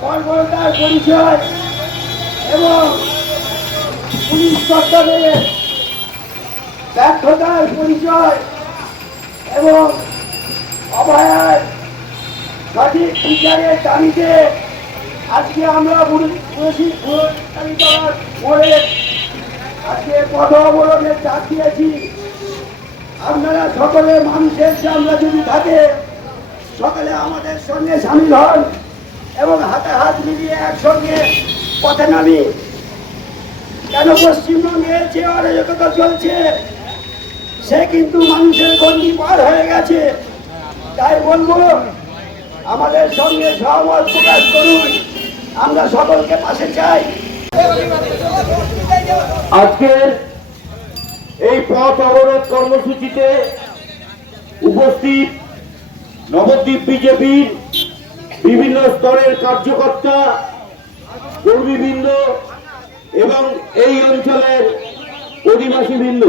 কর্মতার পরিচয় এবং পুলিশ কর্তব্যের ব্যর্থতার পরিচয় এবং অভয়ার সঠিক বিচারের দাবিতে আজকে আমরা আজকে পথ অবরোধের চাপ দিয়েছি। আপনারা সকলে মানুষের চামড়া যদি থাকে, সকালে আমাদের সঙ্গে সামিল হন। এবং হাতে হাত মিলিয়ে একসঙ্গে পথে নামি। কেন পশ্চিমবঙ্গে যে অরাজকতা চলছে, সে কিন্তু মানুষের গন্ডি পার হয়ে গেছে। তাই বলব, আমাদের সঙ্গে সহমত প্রকাশ করুন। আমরা সকলকে পাশে চাই। আজকের এই পথ অবরোধ কর্মসূচিতে উপস্থিত নবদ্বীপ বিজেপির বিভিন্ন স্তরের কার্যকর্তা, কর্মীবৃন্দ এবং এই অঞ্চলের অধিবাসীবৃন্দ।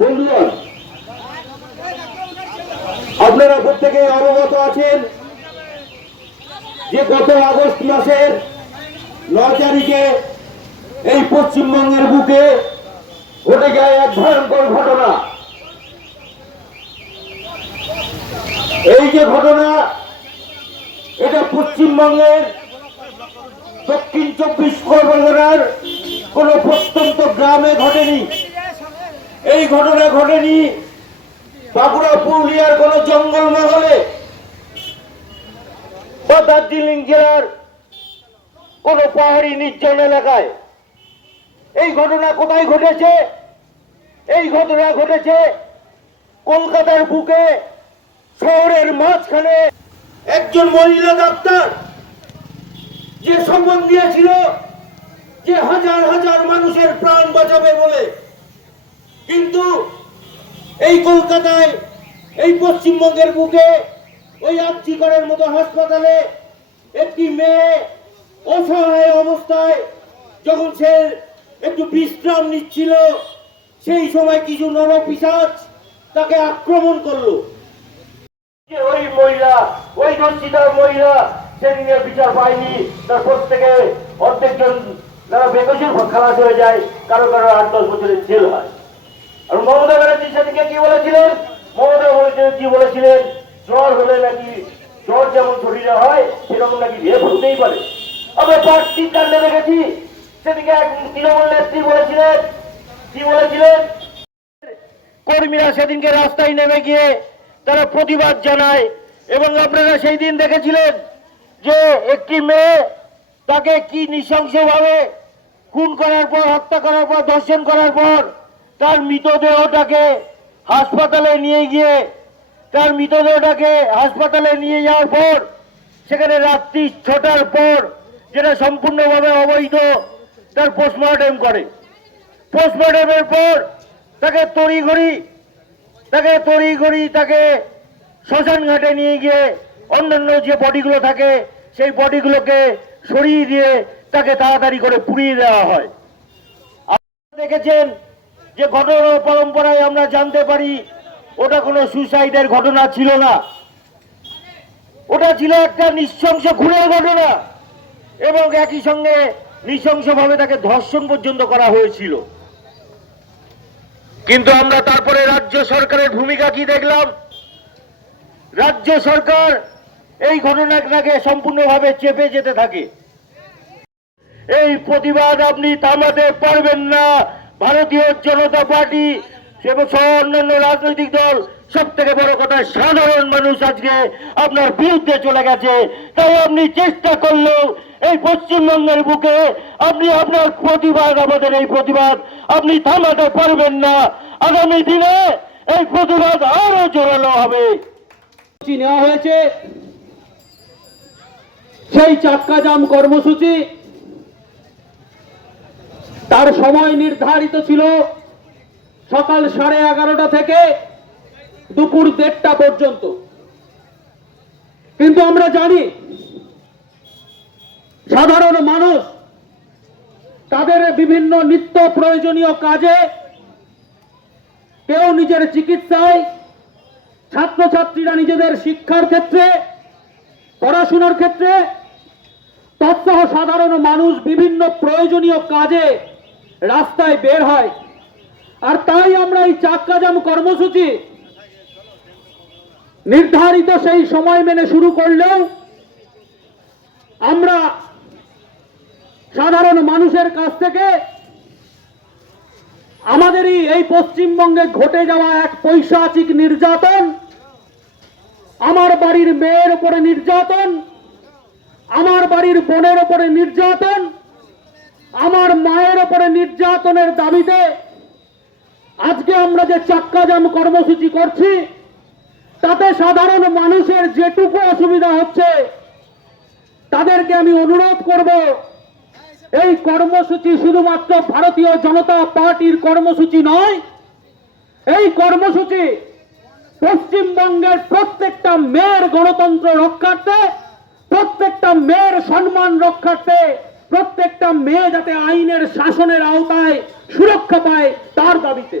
বন্ধুগণ, আপনারা প্রত্যেকে অবগত আছেন যে গত আগস্ট মাসের নয় তারিখে এই পশ্চিমবঙ্গের বুকে ঘটে যায় এক ভয়ঙ্কর ঘটনা। এই যে ঘটনা পশ্চিমবঙ্গের দক্ষিণ চব্বিশ পরগনার কোন প্রত্যন্ত গ্রামে ঘটেনি। এই ঘটনা ঘটেনি বাঁকুড়া পুরুলিয়ার কোন জঙ্গল মহলে বা দার্জিলিং জেলার কোন পাহাড়ি নির্জন এলাকায়। এই ঘটনা কোথায় ঘটেছে? এই ঘটনা ঘটেছে কলকাতার বুকে, শহরের মাঝখানে। একজন মহিলা ডাক্তার, যে সম্মান দিয়েছিল যে হাজার হাজার মানুষের প্রাণ বাঁচাবে বলে। কিন্তু এই কলকাতায়, এই পশ্চিমবঙ্গের বুকে ওই আর্চিকরের মতো হাসপাতালে একটি মেয়ে অসহায় অবস্থায় যখন সে একটু বিশ্রাম নিচ্ছিল, সেই সময় কিছু নরপিসাচ তাকে আক্রমণ করল। ওই মহিলা ওই মহিলা সেদিনের বিচার পায়নি। তার প্রত্যেকে অর্ধেক জন যারা বেকসির খালাস হয়ে যায়, কারও কারও আট দশ বছরের জেল হয়। আর মমতা ব্যানার্জি সেদিকে কি বলেছিলেন? মমতা ব্যানার্জি বলেছিলেন? জ্বর হলে নাকি জ্বর যেমন শরীরে হয়, সেরকম নাকি রেপ হতেই পারে। আমরা পার্টির কাণ্ডে দেখেছি সেদিকে এক তৃণমূল নেত্রী বলেছিলেন। কি বলেছিলেন? কর্মীরা সেদিনকে রাস্তায় নেমে গিয়ে তারা প্রতিবাদ জানায়। এবং আপনারা সেই দিন দেখেছিলেন যে একটি মেয়ে তাকে কি নৃশংসভাবে খুন করার পর, হত্যা করার পর, ধর্ষণ করার পর তার মৃতদেহটাকে হাসপাতালে নিয়ে গিয়ে, তার মৃতদেহটাকে হাসপাতালে নিয়ে যাওয়ার পর, সেখানে রাত্রি ছটার পর যেটা সম্পূর্ণভাবে অবৈধ, তার পোস্টমর্টেম করে। পোস্টমর্টমের পর তাকে তড়িঘড়ি তাকে তড়িঘড়ি তাকে শ্মশান ঘাটে নিয়ে গিয়ে অন্যান্য যে বডিগুলো থাকে, সেই বডিগুলোকে সরিয়ে দিয়ে তাকে তাড়াতাড়ি করে পুড়িয়ে দেওয়া হয়। আপনারা দেখেছেন যে ঘটনা পরম্পরায় আমরা জানতে পারি, ওটা কোনো সুসাইডের ঘটনা ছিল না। ওটা ছিল একটা নৃশংস খুনের ঘটনা এবং একই সঙ্গে নৃশংসভাবে তাকে ধর্ষণ পর্যন্ত করা হয়েছিল। কিন্তু আমরা তারপরে রাজ্য সরকারের ভূমিকা কি দেখলাম? রাজ্য সরকার এই ঘটনাটাকে সম্পূর্ণভাবে চেপে যেতে থাকে। এই প্রতিবাদ আপনি থামাতে পারবেন না। ভারতীয় জনতা পার্টি এবং সহ অন্যান্য রাজনৈতিক দল সব থেকে বড় কথা, সাধারণ মানুষ আজকে আপনার বিরুদ্ধে চলে গেছে। তাই আপনি চেষ্টা করলেও এই পশ্চিমবঙ্গের বুকে আপনি আপনার প্রতিবাদ, আমাদের এই প্রতিবাদ আপনি থামাতে পারবেন না। আগামী দিনে এই প্রতিবাদ আরও জোরালো হবে। নেওয়া হয়েছে। সেই চাক্কা জাম কর্মসূচি তার সময় নির্ধারিত ছিল সকাল সাড়ে এগারোটা থেকে। দুপুর দেড়টা পর্যন্ত। কিন্তু আমরা জানি, সাধারণ মানুষ তাদের বিভিন্ন নিত্য প্রয়োজনীয় কাজে কেউ নিজের চিকিৎসায় ছাত্রছাত্রীরা নিজেদের শিক্ষার ক্ষেত্রে, পড়াশোনার ক্ষেত্রে, তৎসহ সাধারণ মানুষ বিভিন্ন প্রয়োজনীয় কাজে রাস্তায় বের হয়। আর তাই আমরা এই চাক্কা জাম কর্মসূচি নির্ধারিত সেই সময় মেনে শুরু করলেও আমরা সাধারণ মানুষের কাছ থেকে আমাদেরই এই পশ্চিমবঙ্গে ঘটে যাওয়া এক পৈশাচিক নির্যাতন, আমার বাড়ির মেয়ের উপরে নির্যাতন, আমার বাড়ির বোনের উপরে নির্যাতন, আমার মায়ের উপরে নির্যাতনের দাবিতে আজকে আমরা যে চাক্কাজাম কর্মসূচি করছি তাতে সাধারণ মানুষের যেটুকু অসুবিধা হচ্ছে, তাদেরকে আমি অনুরোধ করব, এই কর্মসূচি শুধুমাত্র ভারতীয় জনতা পার্টির কর্মসূচি নয়, এই কর্মসূচি পশ্চিমবঙ্গের প্রত্যেকটা মেয়ের গণতন্ত্র রক্ষার্থে, প্রত্যেকটা মেয়ের সম্মান রক্ষার্থে, প্রত্যেকটা মেয়ে যাতে আইনের শাসনের আওতায় সুরক্ষা পায় তার দাবিতে।